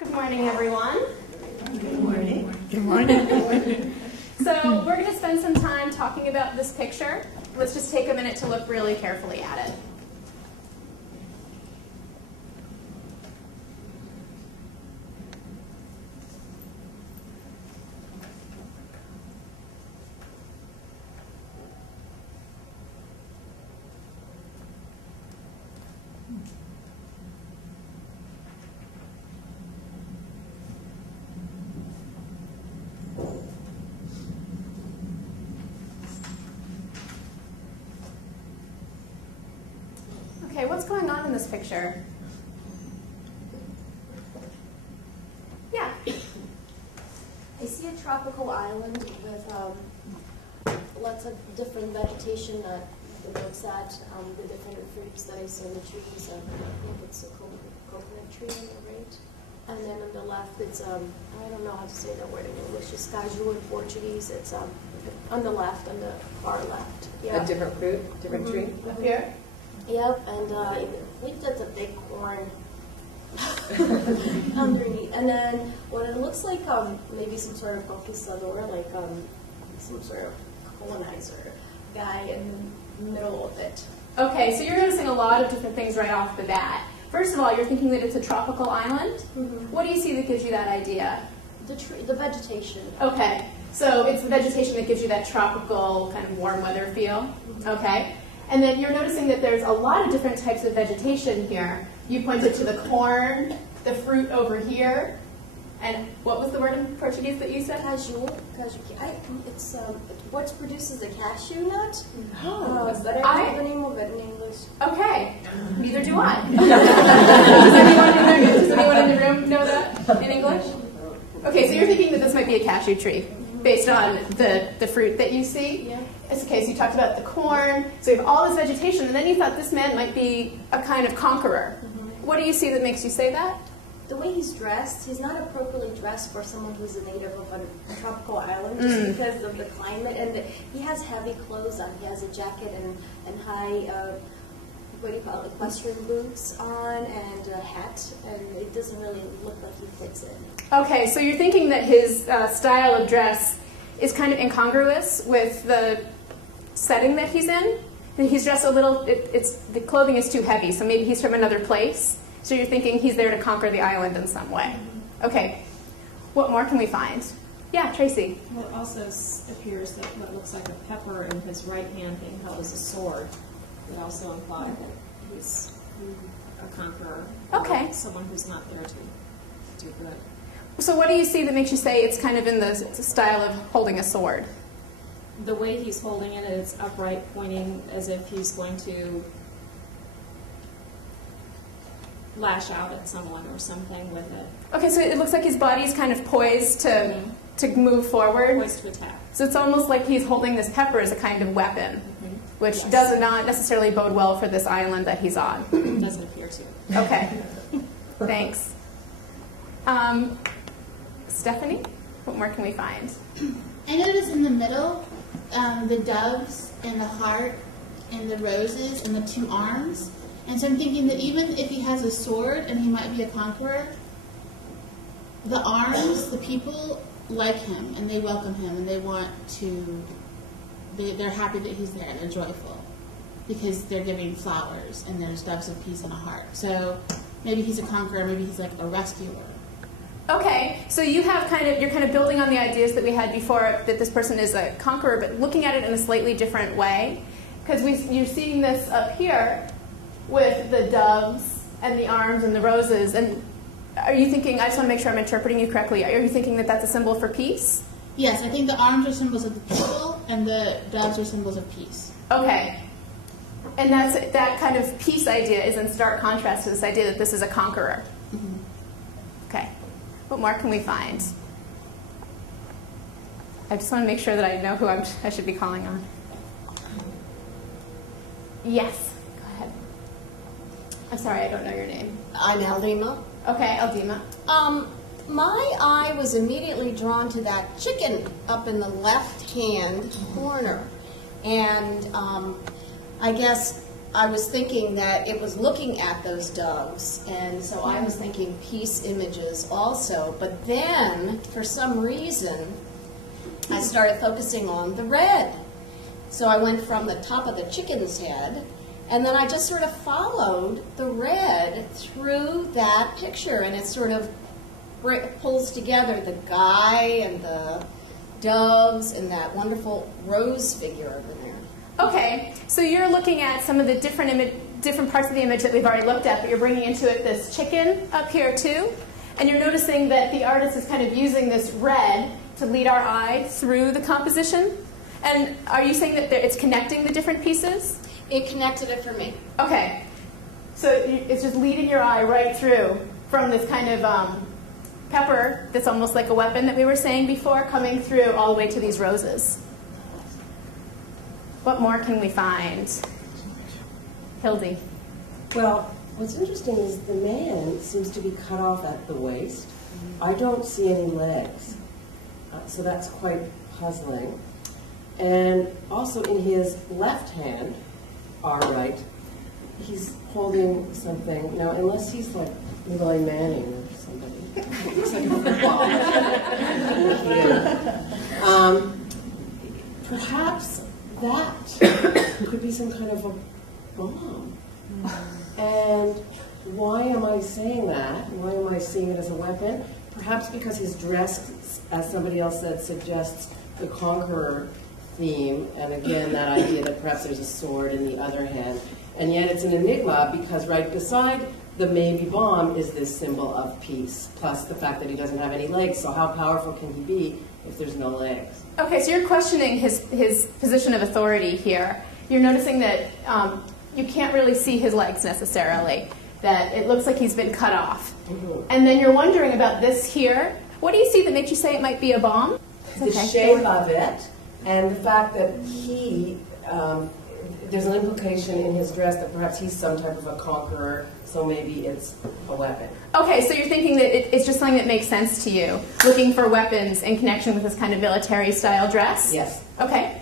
Good morning, everyone. Good morning. Good morning. So we're going to spend some time talking about this picture. Let's just take a minute to look really carefully at it. Okay, what's going on in this picture? Yeah. I see a tropical island with lots of different vegetation that it looks at, the different fruits that I see in the trees. I think it's a coconut tree on the right. And then on the left, it's, I don't know how to say that word in English, it's caju in Portuguese. It's on the left, on the far left. Yeah. A different fruit, different tree? Up here? Yep, and I believe that's a big corn underneath. And then what it looks like, maybe some sort of conquistador, like some sort of colonizer guy in the middle of it. Okay, so you're noticing a lot of different things right off the bat. First of all, you're thinking that it's a tropical island. Mm-hmm. What do you see that gives you that idea? The vegetation. Okay, so it's the vegetation that gives you that tropical kind of warm weather feel. Mm-hmm. Okay, and then you're noticing that there's a lot of different types of vegetation here. You pointed to the corn, the fruit over here, and what was the word in Portuguese that you said? Caju. It's what produces the cashew nut. Oh, But I don't know the name of it in English. Okay, neither do I. Does anyone in the room know that in English? Okay, so you're thinking that this might be a cashew tree based on the fruit that you see? Yeah. It's okay, so you talked about the corn, so you have all this vegetation, and then you thought this man might be a kind of conqueror. Mm-hmm. What do you see that makes you say that? The way he's dressed, he's not appropriately dressed for someone who's a native of a tropical island, just because of the climate. And he has heavy clothes on. He has a jacket and high, what do you call it, Western boots on, and a hat, and it doesn't really look like he fits in. Okay, so you're thinking that his style of dress is kind of incongruous with the setting that he's in? He's dressed a little, the clothing is too heavy, so maybe he's from another place. So you're thinking he's there to conquer the island in some way. Okay, what more can we find? Yeah, Tracy. Well, it also appears that what looks like a pepper in his right hand being held as a sword would also imply that he's a conqueror. Okay. Or someone who's not there to do good. So what do you see that makes you say it's kind of in the style of holding a sword? The way he's holding it is upright, pointing as if he's going to lash out at someone or something with it. Okay, so it looks like his body's kind of poised to move forward. Poised to attack. So it's almost like he's holding this pepper as a kind of weapon, which Yes. does not necessarily bode well for this island that he's on. Doesn't appear to. Okay, thanks. Stephanie, what more can we find? I noticed in the middle, the doves and the heart and the roses and the two arms. And so I'm thinking that even if he has a sword and he might be a conqueror, the arms, the people like him and they welcome him and they want to, they're happy that he's there, they're joyful because they're giving flowers and there's doves of peace and a heart. So maybe he's a conqueror, maybe he's like a rescuer. Okay, so you're kind of building on the ideas that we had before that this person is a conqueror, but looking at it in a slightly different way. Because you're seeing this up here with the doves and the arms and the roses. And are you thinking, I just want to make sure I'm interpreting you correctly, are you thinking that that's a symbol for peace? Yes, I think the arms are symbols of the people and the doves are symbols of peace. Okay. And that kind of peace idea is in stark contrast to this idea that this is a conqueror. Mm-hmm. Okay. What more can we find? I just want to make sure that I know who I should be calling on. Yes, go ahead. I'm sorry, I don't know your name. I'm Aldima. Okay, Aldima. My eye was immediately drawn to that chicken up in the left-hand corner. And I guess I was thinking that it was looking at those doves, and so I was thinking peace images also. But then, for some reason, I started focusing on the red. So I went from the top of the chicken's head, and then I just sort of followed the red through that picture, and it sort of pulls together the guy and the doves and that wonderful rose figure over there. Okay, so you're looking at some of the different parts of the image that we've already looked at, but you're bringing into it this chicken up here too, and you're noticing that the artist is kind of using this red to lead our eye through the composition. And are you saying that it's connecting the different pieces? It connected it for me. Okay, so it's just leading your eye right through from this kind of pepper that's almost like a weapon that we were saying before, coming through all the way to these roses. What more can we find? Hildy. Well, what's interesting is the man seems to be cut off at the waist. I don't see any legs, so that's quite puzzling. And also in his left hand, our right, he's holding something. Now, unless he's like Eli Manning or somebody, it looks like a football. Perhaps that could be some kind of a bomb. And why am I saying that? Why am I seeing it as a weapon? Perhaps because his dress, as somebody else said, suggests the conqueror theme, and again, that idea that perhaps there's a sword in the other hand. And yet it's an enigma because right beside the maybe bomb is this symbol of peace, plus the fact that he doesn't have any legs. So how powerful can he be if there's no legs? Okay, so you're questioning his position of authority here. You're noticing that you can't really see his legs necessarily, that it looks like he's been cut off. Mm-hmm. And then you're wondering about this here. What do you see that makes you say it might be a bomb? The shape of it, and the fact that he, there's an implication in his dress that perhaps he's some type of a conqueror, so maybe it's a weapon. Okay, so you're thinking that it's just something that makes sense to you, looking for weapons in connection with this kind of military-style dress? Yes. Okay.